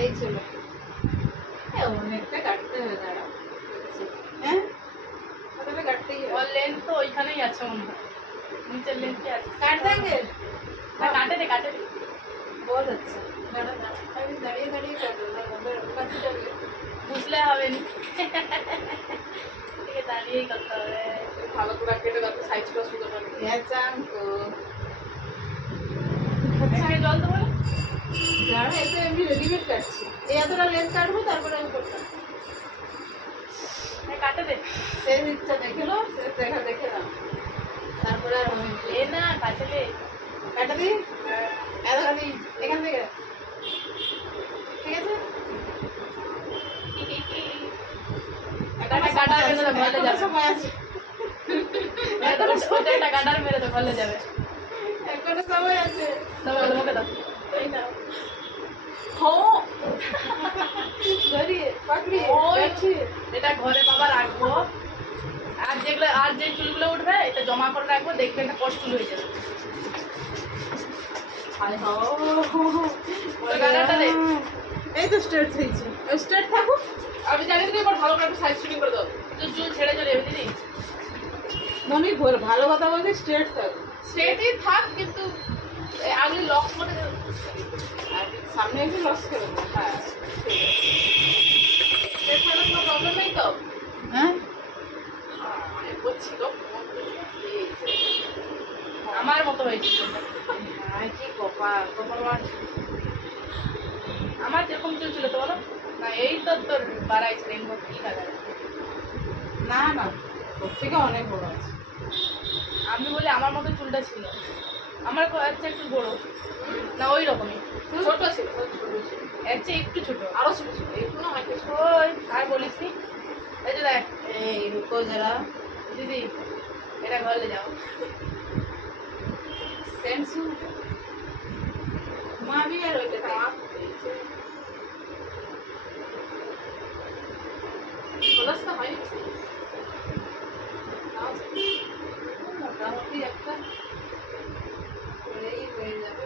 এই ছিল অনেকটা কাটতে হবে, দাঁড়াও। হ্যাঁ কতটা কাটতেই হবে। और लेंथ तो ওইখানেই আছে মনে হয়, নিচের লেন্থে আছে। काट देंगे না কাটে দে কাটে দে। बहुत अच्छा। अभी दाड़िए दाड़िए कर दो ना, उधर कच्ची डालिए। বুঝলে হবে না, ঠিক দাঁড়িয়েই করতে হবে। ভালো করে কেটে দাও, সাইজটা সুন্দর করে। ये चांको এখানে জল দেবো না? দাঁড়া, এটা আমি রেডিমেড কাটছি। এই এতটা লেন্থ কাটবো, তারপরে আমি করতাম। কাটে দে। সেই ইচ্ছা দেখে লো, দেখে নাও, তারপরে আর হবে এ না কাটে দে। কাটা দিই এতখানি এখান থেকে, ঠিক আছে। কাটা মেরে তো ভালো যাবে। সময় আছে, ওটা একটা কাটার মেরে তো ভালো যাবে। এখনো সময় আছে। তবে তোমাকে দাও। এই নাও। হো ধরিয়ে পাকড়িয়ে রাখিয়ে। এটা ঘরে বাবা রাখবো, আর যেগুলো আর যে চুলগুলো উঠবে এটা জমা করে রাখবো, দেখবে এটা কট চুল হয়ে যাবে। হায় হো কাটাটা দে। এই তো স্ট্রেট হয়েছে, স্ট্রেট থাকুক। আমি জানি তুমি এবার ভালো করে একটু সাইজ শুটিং করে দাও, তুই চুল ছেড়ে চলে যাবে দিদি। মনে ভালো কথা বলতে স্ট্রেট থাকুক, স্ট্রেটই থাক, কিন্তু আগলি লক্স করে দেবো। আর সামনে একটু লস করে দেবো। হ্যাঁ স্ট্রেট থাকলে কোনো প্রবলেম নেই তো? হ্যাঁ ছিল আমার মতো হয়েছে চুলটা। কি কপাল কপাল। আমার যেরকম চুল ছিল তো বলো না, এই তো তোর বাড়াইছে রেনবো কি টাকা। না না, ওর থেকে অনেক বড় আছে। আমি বলি আমার মতো চুলটা ছিল, আমার হচ্ছে একটু বড় না, ওই রকমই ছোট ছিল, ছোট ছিল, এর চেয়ে একটু ছোট। আরো ছোট ছিল, একটু না অনেক ছোট। ওই আর বলিস নি। এই যে দেখ, এই রুকো যারা দিদি এটা ঘরে যাও। সেন্সু মা भी আর ওইটা থাক খোলাস তো হয় মোটামুটি একটা হলেই হয়ে যাবে।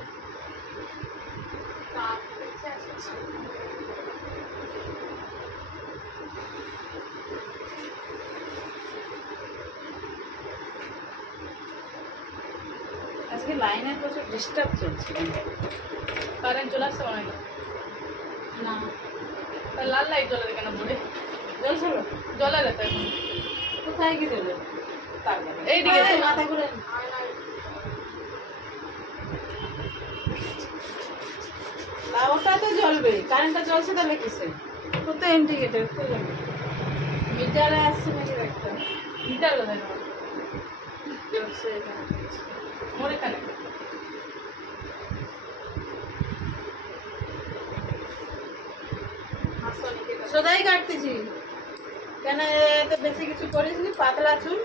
আজকে লাইনের প্রচুর ডিস্টার্ব চলছে। কারেন্ট চলে আসছে মনে হয় না তা লাল লাইট জ্বলে কেন বলে জল ছিল জ্বলে যেত এখন। কোথায় কি চলে এইদিকে তো। মাথা ঘুরে না, ওটা তো জ্বলবে, কারেন্টটা চলছে তাহলে কিসে? ও তো ইন্ডিকেটর তো জ্বলবে। মিটারে আসছে নাকি একটা মিটার কোথায় চলছে এখানে। মোর এখানে সদাই কাটতেছি কেন, এত বেশি কিছু করিস নি, পাতলা চুল।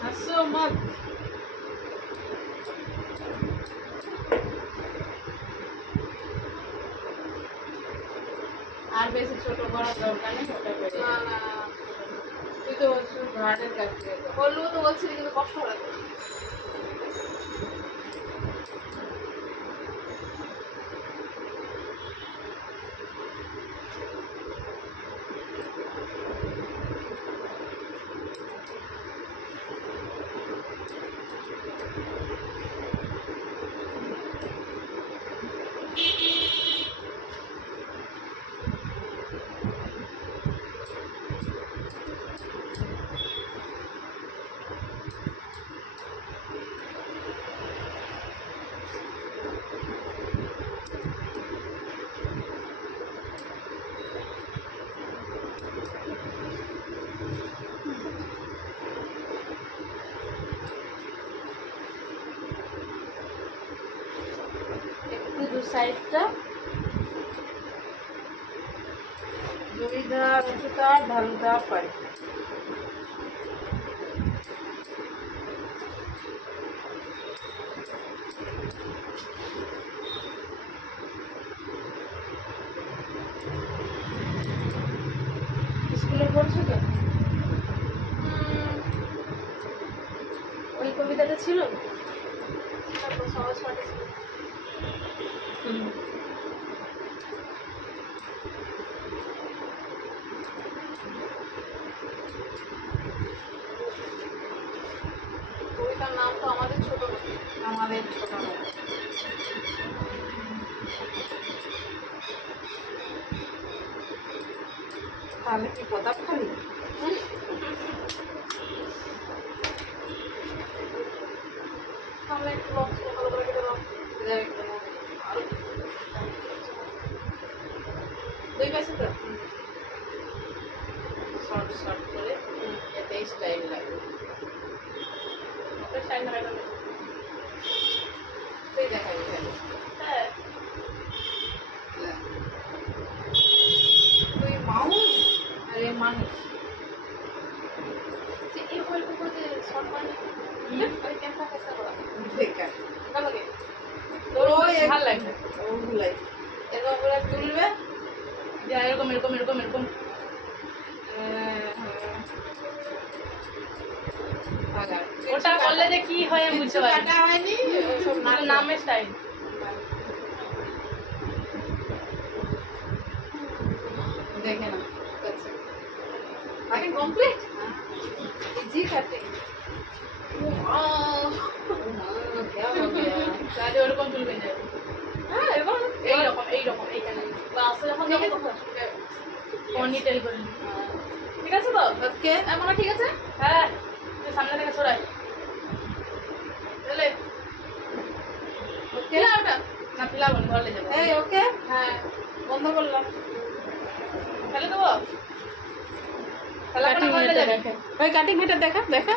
হাসো মত। আর বেশি ছোট করার দরকার নেই, ওটা করে। না না তুই তো বলছিস ঘাটের কাছ থেকে বললেও তো বলছিলি, কিন্তু কষ্ট করে। সাইডটা জমিদার উঁচুটা ঢালুটা পাই। স্কুলে পড়ছো তো? ওই কবিতাটা ছিল তারপর সহজ পাঠে কবিতার নাম তো আমাদের ছোট নদী। আমাদের ছোট নদী। তাহলে কি প্রতাপ খালি? আমরা একটু বক্স ভালো করে কেটে দাও। আরো দুই পাশে তো শর্ট শর্ট করে এতে স্টাইল লাগবে। ওটা সাইড লাগাই দাও। তুই দেখাবি তাহলে। হ্যাঁ তুই মাউস আর এ মানুষ। যে এরকম এরকম করে যে শর্ট মানে আরে ক্যামেরা ফেসটা করা বেকার। ভালো লাগে তোর ওই ভালো লাগবে ওগুলাই এরকম করে তুলবে। যে এরকম এরকম এরকম এরকম ওটা করলে যে কি হয় আমি বুঝতে পারি কাটা হয়নি সব নামের স্টাইল দেখে না আগে কমপ্লিট इजी कटिंग क्या हो गया তাহলে ওরকম চলবে না হ্যাঁ এরকম এইরকম এইখানে ক্লাসে যখন যাবো তখন পনি টেল করে ঠিক আছে তো ओके এমন ঠিক আছে হ্যাঁ তুই সামনে থেকে সরাই চলে ओके ফিলা ওটা না ফিলা বল ঘরে যাবো এই ওকে হ্যাঁ বন্ধ করলাম ফেলে দেবো ফেলা করে কাটিং ঘরে এটা যাবে দেখে ওই কাটিং এটা দেখা দেখা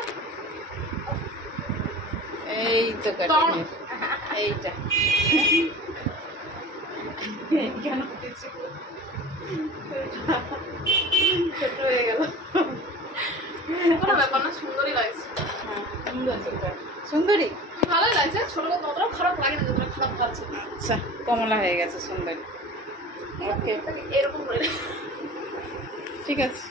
এই তো কাটিং এইটা কেন কিছু ছোট হয়ে গেল কোনো ব্যাপার না সুন্দরই লাগছে সুন্দর সুন্দরী ভালোই লাগছে ছোট ততটাও খারাপ লাগে না যতটা খারাপ লাগছে আচ্ছা কমলা হয়ে গেছে সুন্দরী ওকে এরকম করে ঠিক আছে